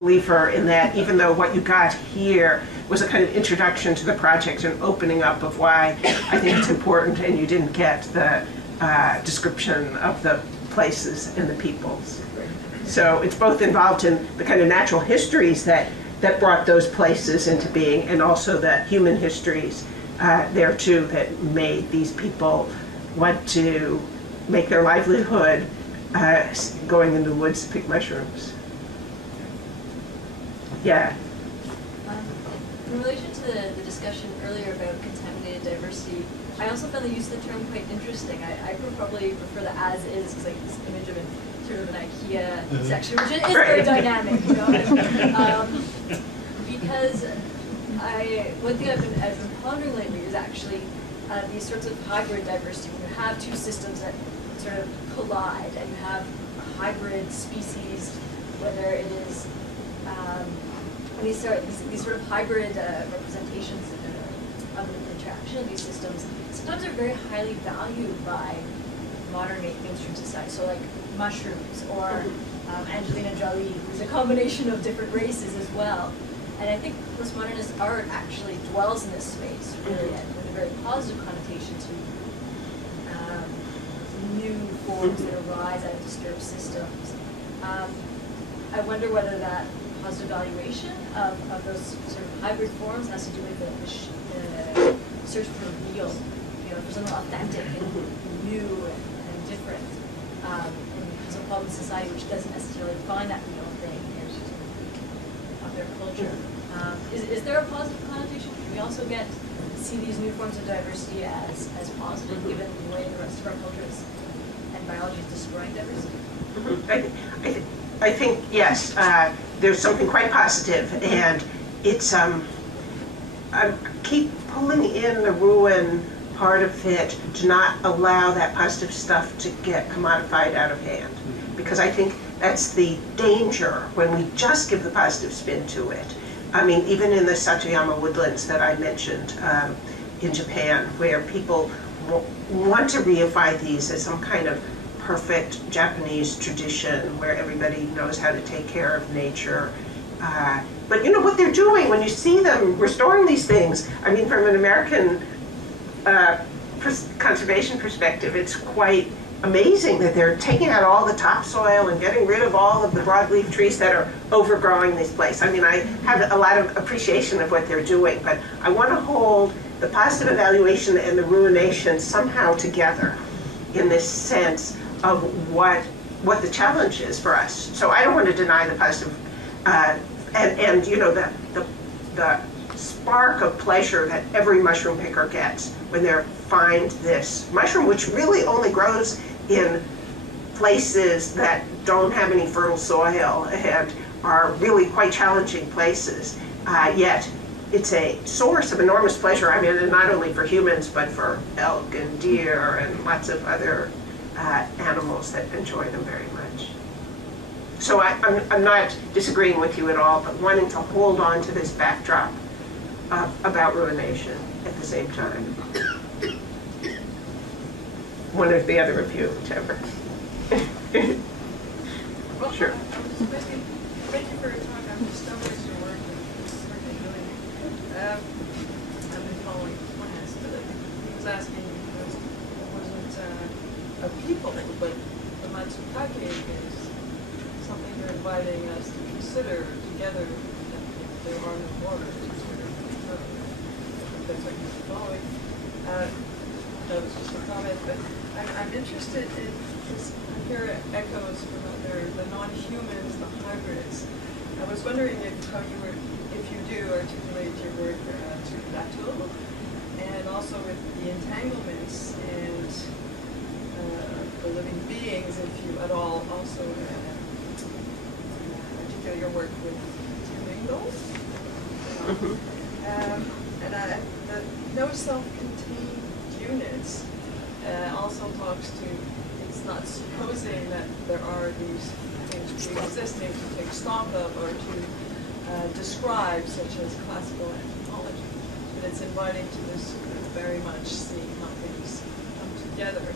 believer in that, even though what you got here was a kind of introduction to the project and opening up of why I think it's important, and you didn't get the description of the places and the peoples. So it's both involved in the kind of natural histories that brought those places into being, and also the human histories there too that made these people want to make their livelihood going into the woods to pick mushrooms. Yeah. In relation to the discussion earlier about contaminated diversity, I also found the use of the term quite interesting. I would probably prefer the as is, because like this image of sort of an IKEA section, which is very dynamic, you know. Because one thing I've been pondering lately is actually these sorts of hybrid diversity. When you have two systems that sort of collide, and you have a hybrid species, whether it is these sort of hybrid representations of the interaction of these systems, sometimes are very highly valued by modern mainstream society. So like mushrooms, or Angelina Jolie, who's a combination of different races as well. And I think postmodernist art actually dwells in this space, really, with a very positive connotation to new forms that arise out of disturbed systems. I wonder whether that positive valuation of those sort of hybrid forms has to do with the search for real, for something authentic and new and different, and some problem in society which doesn't necessarily find that real thing in of their culture. Is there a positive connotation? Can we also see these new forms of diversity as positive, given the way the rest of our cultures and biology is destroying diversity? I think yes. There's something quite positive, and it's I keep pulling in the ruin part of it to not allow that positive stuff to get commodified out of hand, because I think that's the danger when we just give the positive spin to it. I mean, even in the Satayama woodlands that I mentioned in Japan, where people want to reify these as some kind of perfect Japanese tradition where everybody knows how to take care of nature. But you know what they're doing when you see them restoring these things, I mean, from an American conservation perspective, it's quite amazing that they're taking out all the topsoil and getting rid of all of the broadleaf trees that are overgrowing this place. I mean, I have a lot of appreciation of what they're doing, but I want to hold the positive evaluation and the ruination somehow together in this sense of what the challenge is for us. So I don't want to deny the positive, and you know, the spark of pleasure that every mushroom picker gets when they find this mushroom, which really only grows in places that don't have any fertile soil and are really quite challenging places. Yet it's a source of enormous pleasure. I mean, and not only for humans, but for elk and deer and lots of other animals that enjoy them very much. So I'm not disagreeing with you at all, but wanting to hold on to this backdrop about ruination at the same time. One or the other of you, whichever. Well, sure. Thank you for your talk. I'm just always your work and the work that you're doing. I've been following plans, but he was asking, it wasn't a people, but the Matsukake is something they're inviting us to consider together, that if there are no borders. That's what he's following. That was just a comment, but I'm interested in this. I hear echoes from the non-humans, the hybrids. I was wondering if you do articulate your work to that tool, and also with the entanglements and the living beings, if you at all also articulate your work with Tsing. And the no self-contained units also talks to, it's not supposing that there are these things pre-existing to take stock of or to describe, such as classical anthropology, but it's inviting to this very much seeing how things come together.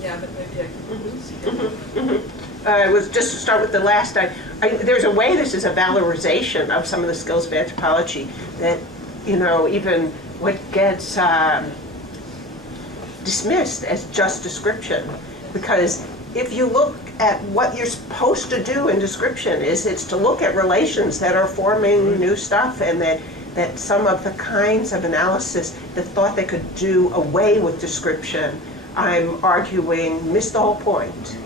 Yeah, but maybe I can was just to start with the last, there's a way this is a valorization of some of the skills of anthropology that, you know, even what gets dismissed as just description. Because if you look at what you're supposed to do in description, it's to look at relations that are forming new stuff, and that some of the kinds of analysis that thought they could do away with description, I'm arguing, miss the whole point.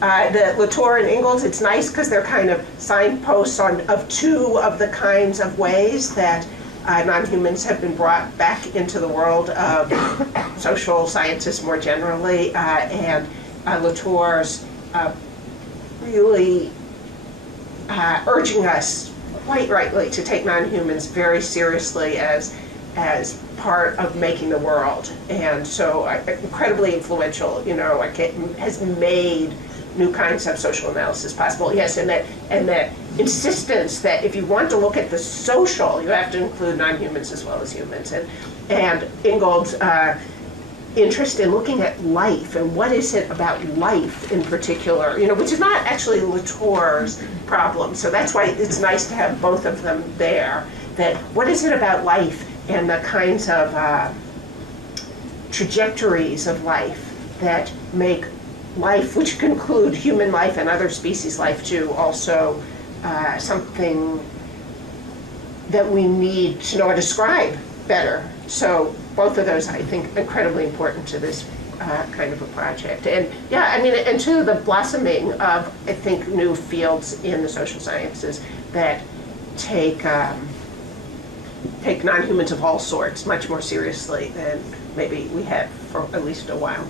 The Latour and Ingalls, it's nice because they're kind of signposts of two of the kinds of ways that non-humans have been brought back into the world of social sciences more generally, and Latour's really urging us, quite rightly, to take non-humans very seriously as part of making the world. And so incredibly influential, you know, has made new kinds of social analysis possible. Yes, and that insistence that if you want to look at the social, you have to include non-humans as well as humans. And Ingalls' interest in looking at life and what is it about life in particular, you know, which is not actually Latour's problem. So that's why it's nice to have both of them there. That what is it about life and the kinds of trajectories of life that make life, which can include human life and other species life too, also something that we need to know how to describe better. So both of those, I think, incredibly important to this kind of a project. And yeah, I mean, and to the blossoming of, I think, new fields in the social sciences that take non-humans of all sorts much more seriously than maybe we had for at least a while.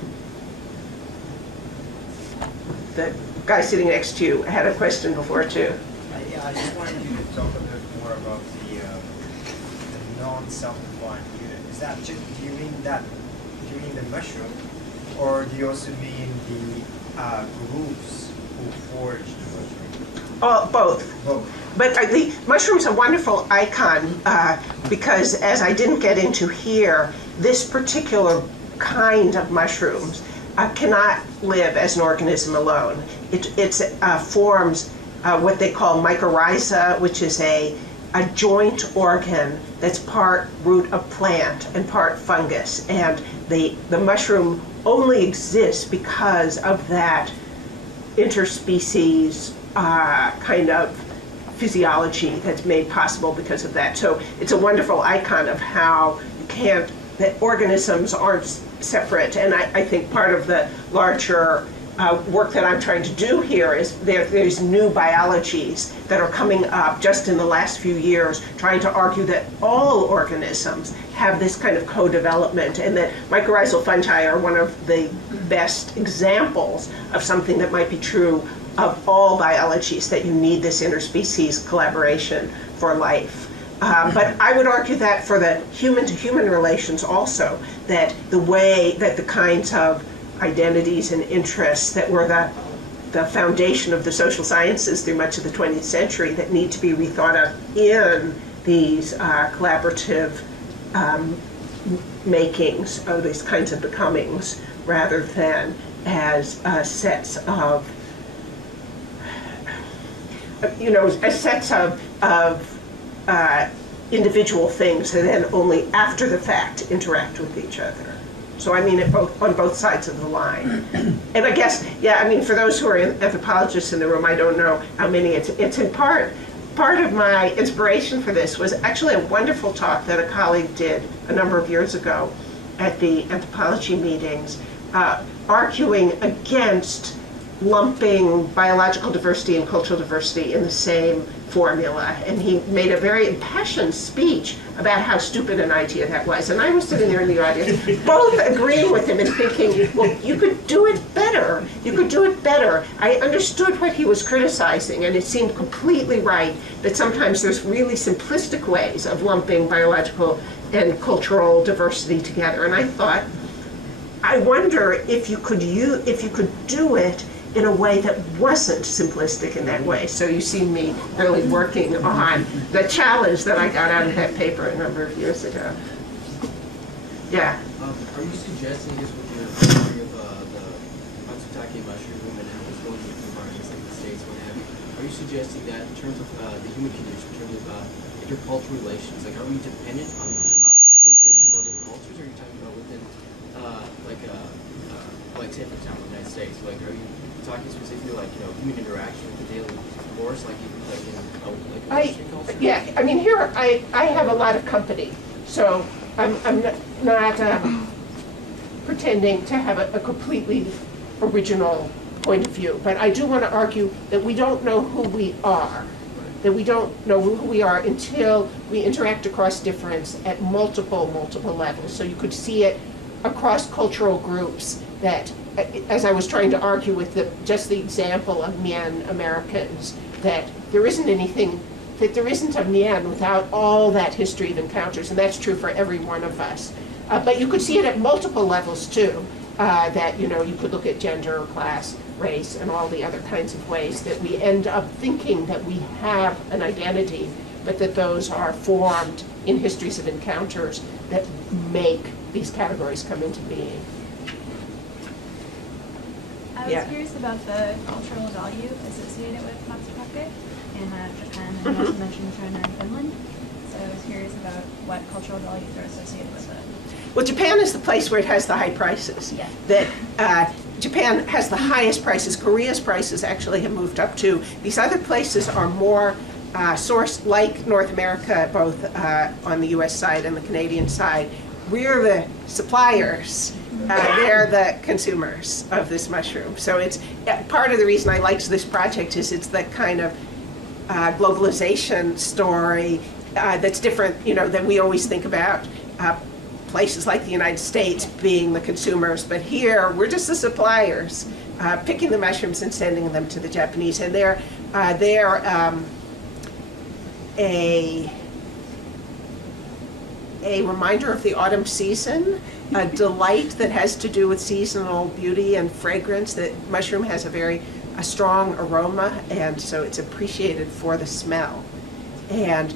The guy sitting next to you had a question before too. Yeah, I just wanted you to talk a bit more about the non-self-defined unit. Is that just, do you mean the mushroom, or do you also mean the groups who forged the mushroom? Oh, both. Both. But the mushroom's a wonderful icon because, as I didn't get into here, this particular kind of mushrooms cannot live as an organism alone. It forms what they call mycorrhiza, which is a joint organ that's part root of plant and part fungus. And the mushroom only exists because of that interspecies kind of physiology that's made possible because of that. So it's a wonderful icon of how that organisms aren't separate. And I think part of the larger work that I'm trying to do here is there's new biologies that are coming up just in the last few years, trying to argue that all organisms have this kind of co-development, and that mycorrhizal fungi are one of the best examples of something that might be true of all biologies, that you need this interspecies collaboration for life. But I would argue that for the human-to-human relations also, that the way that the kinds of identities and interests that were the foundation of the social sciences through much of the 20th century that need to be rethought of in these collaborative makings of these kinds of becomings, rather than as sets of, you know, as sets of individual things that then only after the fact interact with each other. So I mean it on both sides of the line. And I guess, yeah, I mean, for those who are anthropologists in the room, I don't know how many, it's in part of my inspiration for this was actually a wonderful talk that a colleague did a number of years ago at the anthropology meetings, arguing against lumping biological diversity and cultural diversity in the same formula. And he made a very impassioned speech about how stupid an idea that was. And I was sitting there in the audience, both agreeing with him and thinking, well, you could do it better. You could do it better. I understood what he was criticizing, and it seemed completely right that sometimes there's really simplistic ways of lumping biological and cultural diversity together. And I thought, I wonder if you could do it in a way that wasn't simplistic in that way. So you see me really working on the challenge that I got out of that paper a number of years ago. Yeah. Are you suggesting this with your theory of the Matsutake mushroom and how it's going to you suggesting that in terms of the human condition, in terms of intercultural relations, like are we dependent on associations of other cultures, or are you talking about within, like say for example, the United States, like are you talking specifically like, you know, human interaction with the daily course, like in Western culture? Yeah, I mean here I have a lot of company, so I'm not pretending to have a completely original point of view, but I do want to argue that we don't know who we are, that we don't know who we are until we interact across difference at multiple levels. So you could see it across cultural groups that, as I was trying to argue with just the example of Mien Americans, that there isn't anything, that there isn't a Mien without all that history of encounters, and that's true for every one of us. But you could see it at multiple levels too, that, you know, you could look at gender, class, race, and all the other kinds of ways that we end up thinking that we have an identity, but that those are formed in histories of encounters that make these categories come into being. I was curious about the cultural value associated with matsutake in Japan, and you also mentioned China and Finland. So I was curious about what cultural values are associated with it. Well, Japan is the place where it has the high prices. Yeah. That Japan has the highest prices. Korea's prices actually have moved up too. These other places are more sourced, like North America, both on the US side and the Canadian side. We're the suppliers. They're the consumers of this mushroom. So it's part of the reason I liked this project is it's that kind of globalization story that's different, you know, than we always think about places like the United States being the consumers, but here we're just the suppliers, picking the mushrooms and sending them to the Japanese, and they're a reminder of the autumn season, a delight that has to do with seasonal beauty and fragrance. That mushroom has a strong aroma, and so it's appreciated for the smell. And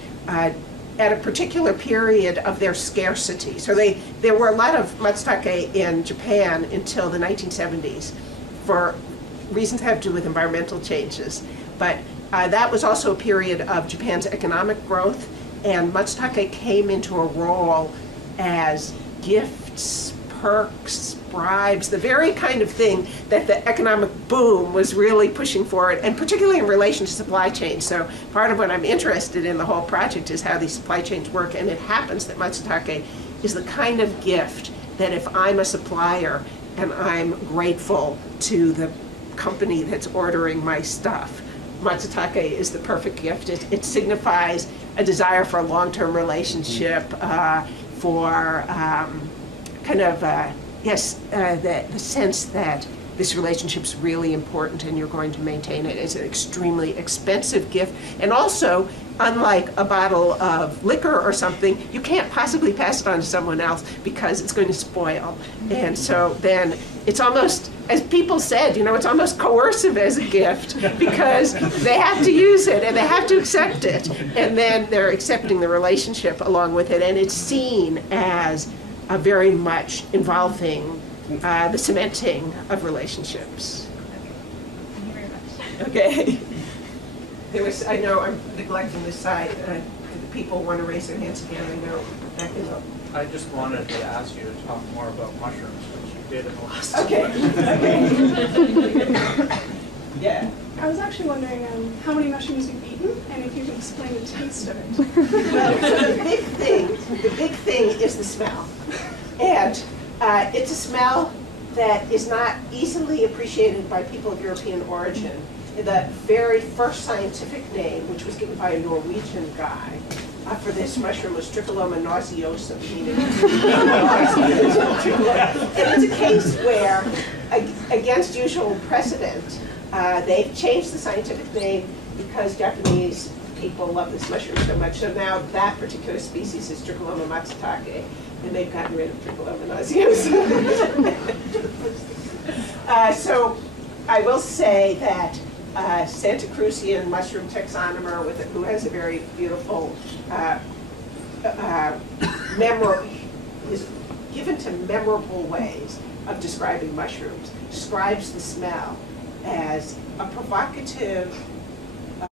at a particular period of their scarcity. So there were a lot of matsutake in Japan until the 1970s for reasons that have to do with environmental changes. But that was also a period of Japan's economic growth, and matsutake came into a role as gifts, perks, bribes, the very kind of thing that the economic boom was really pushing forward, and particularly in relation to supply chains. So part of what I'm interested in the whole project is how these supply chains work, and it happens that matsutake is the kind of gift that if I'm a supplier and I'm grateful to the company that's ordering my stuff, matsutake is the perfect gift. It signifies a desire for a long-term relationship, for kind of the sense that this relationship's really important and you're going to maintain it. It's an extremely expensive gift, and also, unlike a bottle of liquor or something, you can't possibly pass it on to someone else because it's going to spoil. And so then it's almost, as people said, you know, it's almost coercive as a gift because they have to use it and they have to accept it, and then they're accepting the relationship along with it, and it's seen as very much involving the cementing of relationships. Thank you very much. Okay. There was, I know I'm neglecting this side. Do the people want to raise their hands again? I know back in the... I just wanted to ask you to talk more about mushrooms, which you did in the last Okay. Yeah. I was actually wondering how many mushrooms you've eaten, and if you can explain the taste of it. Well, so the big thing is the smell. And it's a smell that is not easily appreciated by people of European origin. The very first scientific name, which was given by a Norwegian guy, for this mushroom was Tricholoma nauseosum, meaning and it's a case where, against usual precedent, they've changed the scientific name because Japanese people love this mushroom so much. So now that particular species is Tricholoma matsutake, and they've gotten rid of Tricholoma nauseosum. So I will say that Santa Cruzian mushroom taxonomer who has a very beautiful is given to memorable ways of describing mushrooms, describes the smell as a provocative